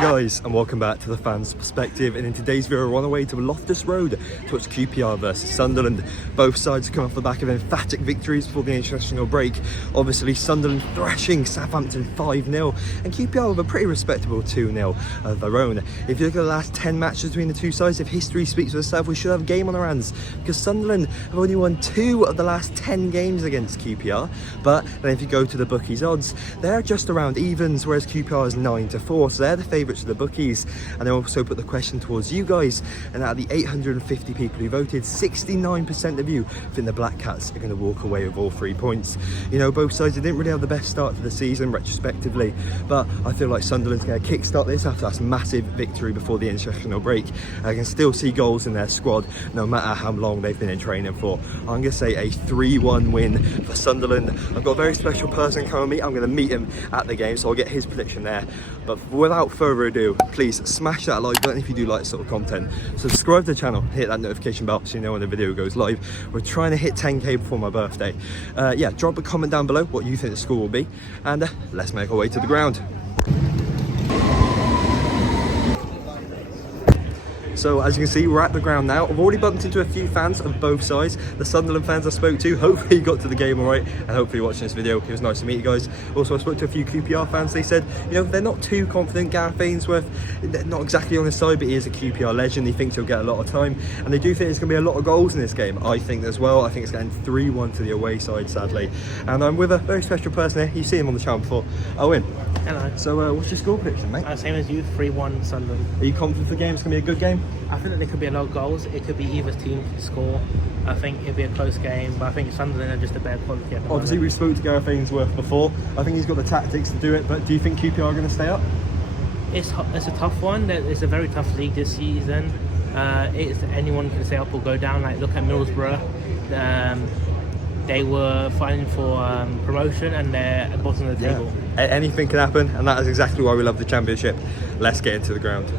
Guys, and welcome back to the Fans Perspective, and in today's video we're on our way to Loftus Road to watch QPR versus Sunderland. Both sides come off the back of emphatic victories before the international break. Obviously Sunderland thrashing Southampton 5-0 and QPR with a pretty respectable 2-0 of their own. If you look at the last 10 matches between the two sides, if history speaks for itself, we should have a game on our hands, because Sunderland have only won 2 of the last 10 games against QPR. But then if you go to the bookies odds, they're just around evens, whereas QPR is 9-4, so they're the favourites to the bookies. And I also put the question towards you guys, and out of the 850 people who voted, 69% of you think the Black Cats are going to walk away with all 3 points. You know, both sides didn't really have the best start to the season retrospectively, but I feel like Sunderland's going to kickstart this after that massive victory before the international break. I can still see goals in their squad no matter how long they've been in training for. I'm going to say a 3-1 win for Sunderland. I've got a very special person coming with me. I'm going to meet him at the game, so I'll get his prediction there. But without further ado, please smash that like button if you do like this sort of content. Subscribe to the channel, hit that notification bell so you know when the video goes live. We're trying to hit 10k before my birthday. Yeah, drop a comment down below what you think the score will be, and let's make our way to the ground. So as you can see, we're at the ground now. I've already bumped into a few fans of both sides. The Sunderland fans I spoke to, hopefully you got to the game all right, and hopefully you're watching this video. It was nice to meet you guys. Also, I spoke to a few QPR fans. They said, you know, they're not too confident. Gareth Ainsworth, they're not exactly on his side, but he is a QPR legend. He thinks he'll get a lot of time, and they do think there's going to be a lot of goals in this game. I think as well. I think it's going 3-1 to the away side, sadly. And I'm with a very special person here. You've seen him on the channel before. Owen. Hello. So what's your score prediction, mate? Same as you, 3-1 Sunderland. Are you confident the game's going to be a good game? I think that there could be a lot of goals. It could be either team could score. I think it'll be a close game, but I think Sunderland are just a better quality at the Obviously, moment. we spoke to Gareth Ainsworth before. I think he's got the tactics to do it, but do you think QPR are going to stay up? It's a tough one. It's a very tough league this season. Anyone can stay up or go down. Like, look at Middlesbrough. They were fighting for promotion and they're at the bottom of the table. Anything can happen, and that is exactly why we love the Championship. Let's get into the ground.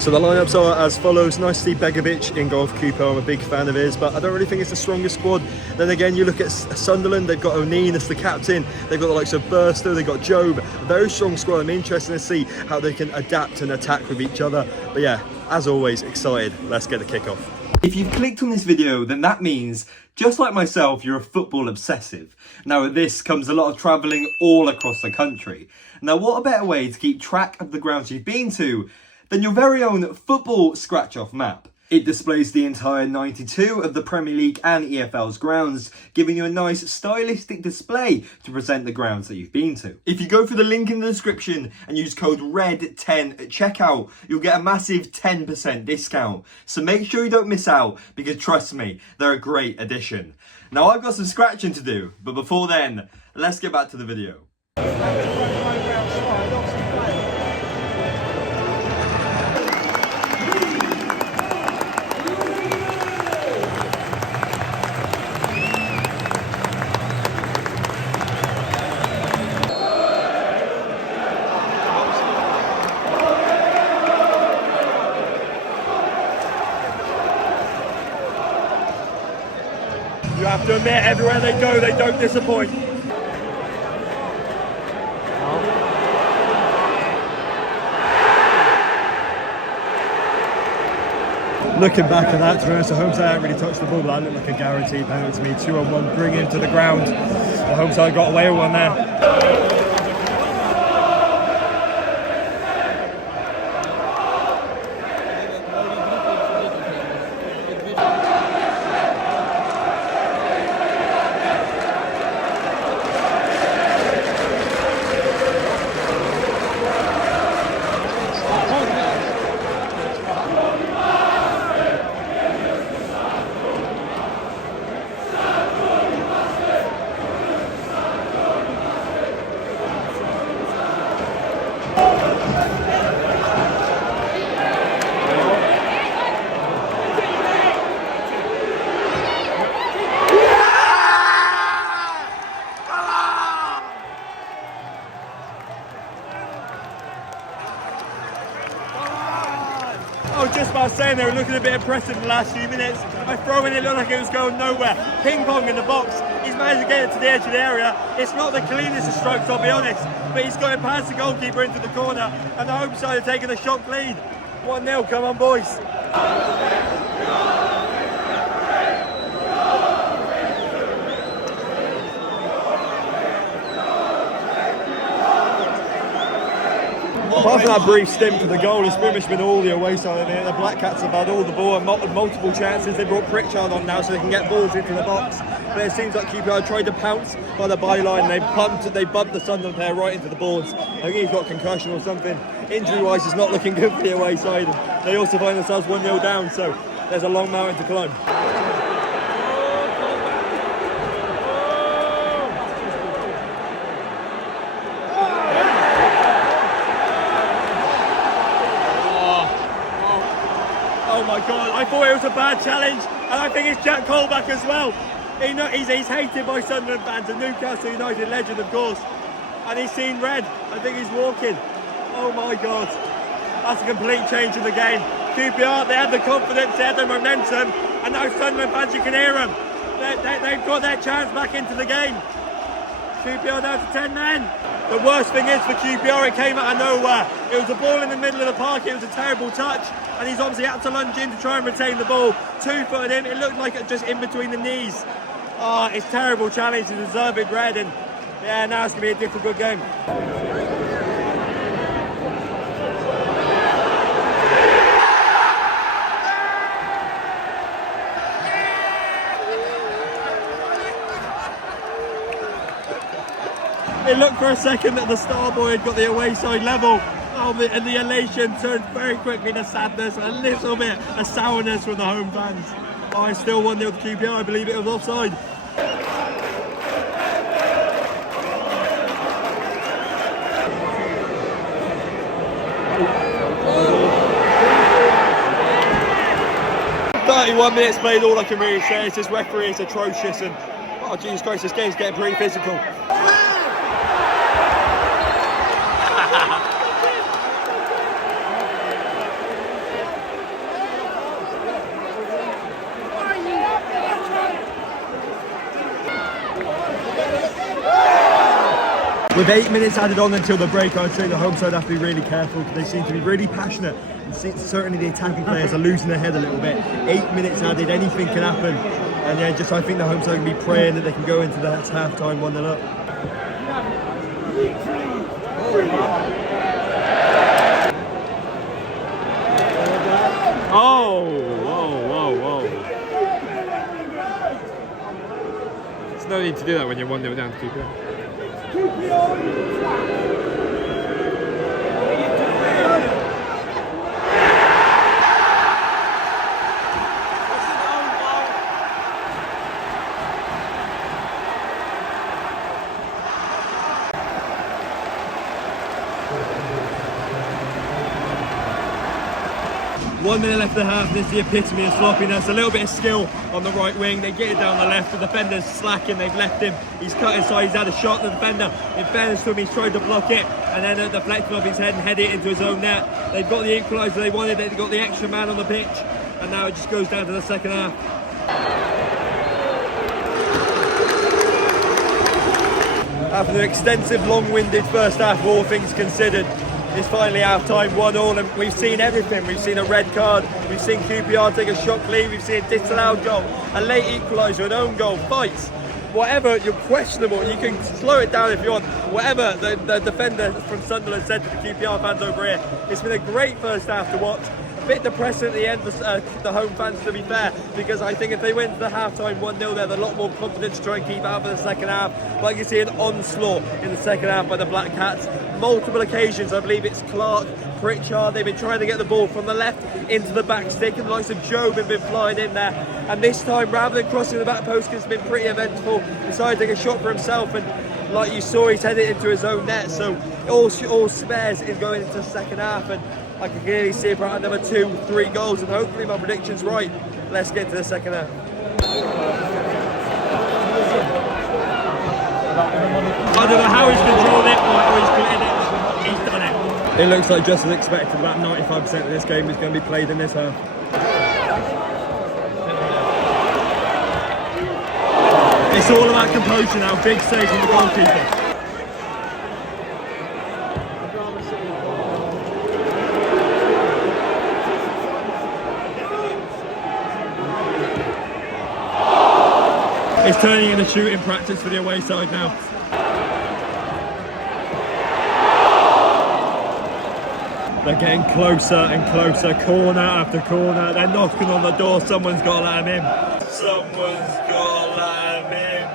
So the lineups are as follows. Nice to see Begovic in goal for QPR. I'm a big fan of his, but I don't really think it's the strongest squad. Then again, you look at Sunderland, they've got O'Neill as the captain, they've got the likes of Burster, they've got Job. A very strong squad. I'm interested to see how they can adapt and attack with each other. But yeah, as always, excited. Let's get the kickoff. If you've clicked on this video, then that means, just like myself, you're a football obsessive. Now with this comes a lot of travelling all across the country. Now what a better way to keep track of the grounds you've been to than your very own football scratch-off map. It displays the entire 92 of the Premier League and EFL's grounds, giving you a nice stylistic display to present the grounds that you've been to. If you go for the link in the description and use code RED10 at checkout, you'll get a massive 10% discount. So make sure you don't miss out, because trust me, they're a great addition. Now I've got some scratching to do, but before then, let's get back to the video. You have to admit, everywhere they go, they don't disappoint. Looking back at that, to be honest, the home side hadn't really touched the ball, but that looked like a guaranteed penalty to me. 2-on-1, bring him to the ground. The home side got away with one there. I was just about saying they were looking a bit impressive in the last few minutes. I throw in, it looked like it was going nowhere. Ping pong in the box. He's managed to get it to the edge of the area. It's not the cleanest of strokes, I'll be honest, but he's got it past the goalkeeper into the corner, and the home side are taking a shock lead. 1-0, come on boys. Apart from that brief stint for the goal, it's pretty much been all the away side of it. The Black Cats have had all the ball and multiple chances. They brought Pritchard on now so they can get balls into the box. But it seems like QPR tried to pounce by the byline. They bumped the Sunderland player right into the boards. I think he's got concussion or something. Injury-wise, it's not looking good for the away side. They also find themselves 1-0 down, so there's a long mountain to climb. Oh my God, I thought it was a bad challenge, and I think it's Jack COLBACK as well. He's hated by Sunderland fans, a Newcastle United legend of course, and he's seen red. I think he's walking. Oh my God, that's a complete change in the game. QPR, they had the confidence, they had the momentum, and now Sunderland fans, you can hear them. They've got their chance back into the game. QPR down to 10 men. The worst thing is for QPR, it came out of nowhere. It was a ball in the middle of the park, it was a terrible touch, and he's obviously had to lunge in to try and retain the ball. 2-footed in, it looked like it just in between the knees. Oh, it's a terrible challenge, to deserve it red, and yeah, now it's going to be a difficult game. It looked for a second that the star boy had got the away side level. Oh, and the elation turned very quickly to sadness and a little bit of sourness from the home fans. Oh, it's still 1-0 to QPR, I believe it was offside. "31 minutes played, all I can really say is this referee is atrocious, and oh Jesus Christ, this game's getting pretty physical." With 8 minutes added on until the break, I'd say the home side have to be really careful because they seem to be really passionate. And certainly the attacking players are losing their head a little bit. 8 minutes added, anything can happen. And yeah, I think the home side can be praying that they can go into that half-time 1-0 up. Oh, whoa. There's no need to do that when you're 1-0 down to QPR. One minute left of the half, this is the epitome of sloppiness. A little bit of skill on the right wing, they get it down the left, the defender's slacking, they've left him, he's cut inside, he's had a shot at the defender. In fairness to him, he's tried to block it, and then deflected off his head and headed it into his own net. They've got the equaliser they wanted, they've got the extra man on the pitch, and now it just goes down to the second half. After an extensive, long-winded first half, all things considered, it's finally half-time, 1-1, and we've seen everything. We've seen a red card, we've seen QPR take a shock lead, we've seen a disallowed goal, a late equaliser, an own goal, fights. Whatever, you're questionable, you can slow it down if you want. Whatever the defender from Sunderland said to the QPR fans over here, it's been a great first half to watch. A bit depressing at the end for the home fans, to be fair, because I think if they went to the half-time 1-0, they had a lot more confidence to try and keep out for the second half. But you see an onslaught in the second half by the Black Cats. Multiple occasions, I believe it's Clarke, Pritchard, they've been trying to get the ball from the left into the back stick, and the likes of Job have been flying in there. And this time, rather than crossing the back post, it's been pretty eventful, decided to take a shot for himself, and like you saw, he's headed into his own net, so all spares is going into the second half, and I can clearly see about another 2-3 goals, and hopefully my prediction's right. Let's get to the second half. I don't know how he's controlled it or he's committed it. He's done it. It looks like, just as expected, about 95% of this game is going to be played in this half. It's all about composure now. Big save from the goalkeeper. It's turning into shooting practice for the away side now. They're getting closer and closer, corner after corner. They're knocking on the door. Someone's got to let them in. Someone's got to let them in.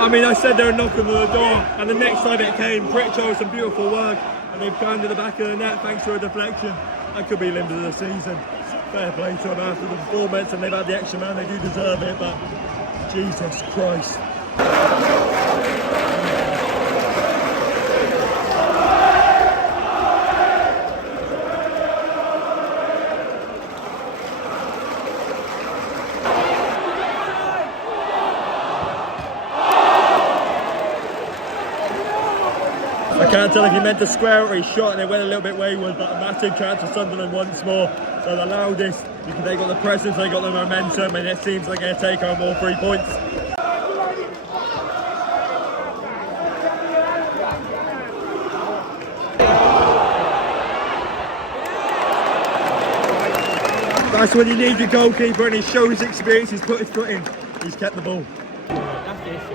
I mean, I said they were knocking on the door, and the next time it came, Pritchard with some beautiful work, and they've gone to the back of the net thanks to a deflection. That could be limbs of the season. Fair play to them after the performance, and they've had the extra man, they do deserve it, but Jesus Christ. I can't tell if he meant to square it or he shot and it went a little bit wayward, but a massive chance for Sunderland once more. So the loudest, they got the presence, they got the momentum, and it seems like they're going to take home all 3 points. That's when you need your goalkeeper, and he shows experience, he's put his foot in, he's kept the ball. That's the issue.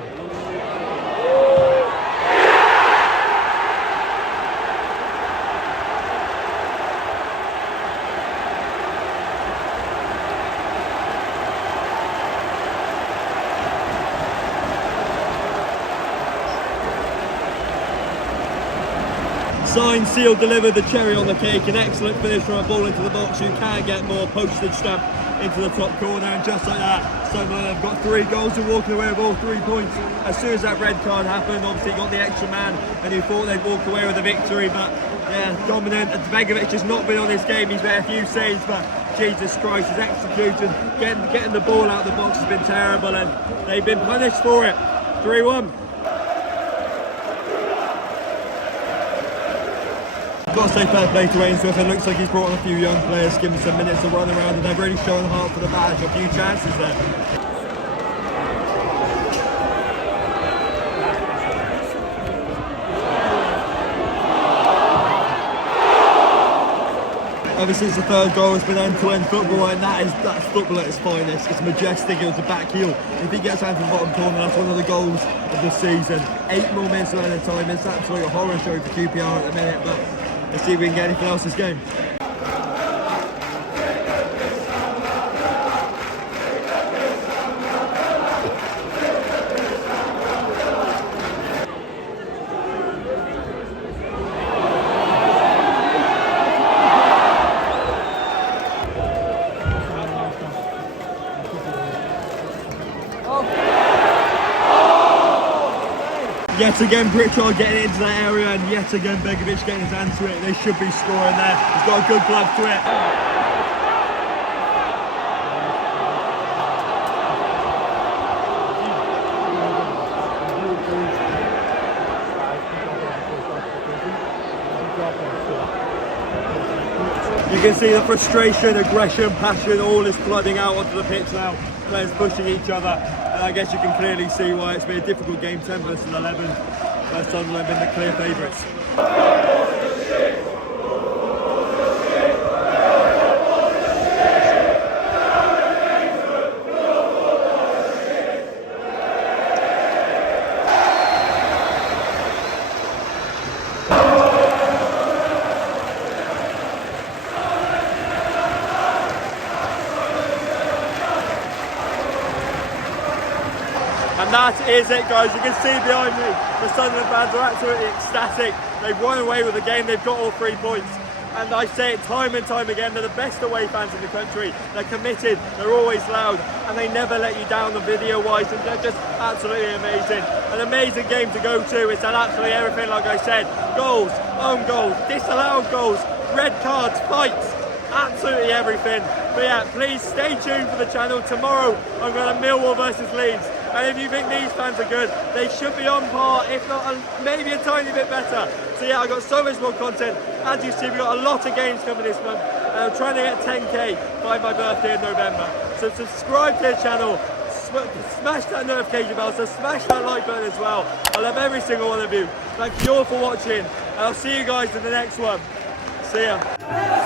Signed, sealed, delivered, the cherry on the cake. An excellent finish from a ball into the box. You can't get more. Postage stamp into the top corner, and just like that, Sunderland have got 3 goals and walking away with all 3 points. As soon as that red card happened, obviously got the extra man, and you thought they'd walk away with a victory, but yeah, dominant. And Begovic has not been on this game. He's made a few saves, but Jesus Christ, his execution, getting the ball out of the box has been terrible, and they've been punished for it. 3-1. Got to say fair play to Ainsworth. It looks like he's brought on a few young players, given some minutes to run around, and they've really shown heart for the badge. A few chances there. Ever since the third goal, it's been end-to-end football, and that's football at its finest. It's majestic. It was a back heel. If he gets out to the bottom corner, that's one of the goals of the season. 8 more minutes at a time. It's absolutely a horror show for QPR at the minute, but let's see if we can get anything else this game. Yet again, Pritchard getting into that area, and yet again, Begovic getting his hand to it. They should be scoring there. He's got a good glove to it. You can see the frustration, aggression, passion, all is flooding out onto the pitch now. Players pushing each other. And I guess you can clearly see why it's been a difficult game, 10 versus 11. Where Sunderland have been the clear favourites. that is it, guys. You can see behind me, the Sunderland fans are absolutely ecstatic. They've run away with the game, they've got all 3 points. And I say it time and time again, they're the best away fans in the country. They're committed, they're always loud, and they never let you down the video-wise, and they're just absolutely amazing. An amazing game to go to. It's had absolutely everything, like I said. Goals, own goals, disallowed goals, red cards, fights, absolutely everything. But yeah, please stay tuned for the channel. Tomorrow, I'm going to Millwall versus Leeds. And if you think these fans are good, they should be on par, if not maybe a tiny bit better. So yeah, I've got so much more content. As you see, we've got a lot of games coming this month. And I'm trying to get 10k by my birthday in November. So subscribe to the channel, smash that notification bell, so smash that like button as well. I love every single one of you. Thank you all for watching. And I'll see you guys in the next one. See ya.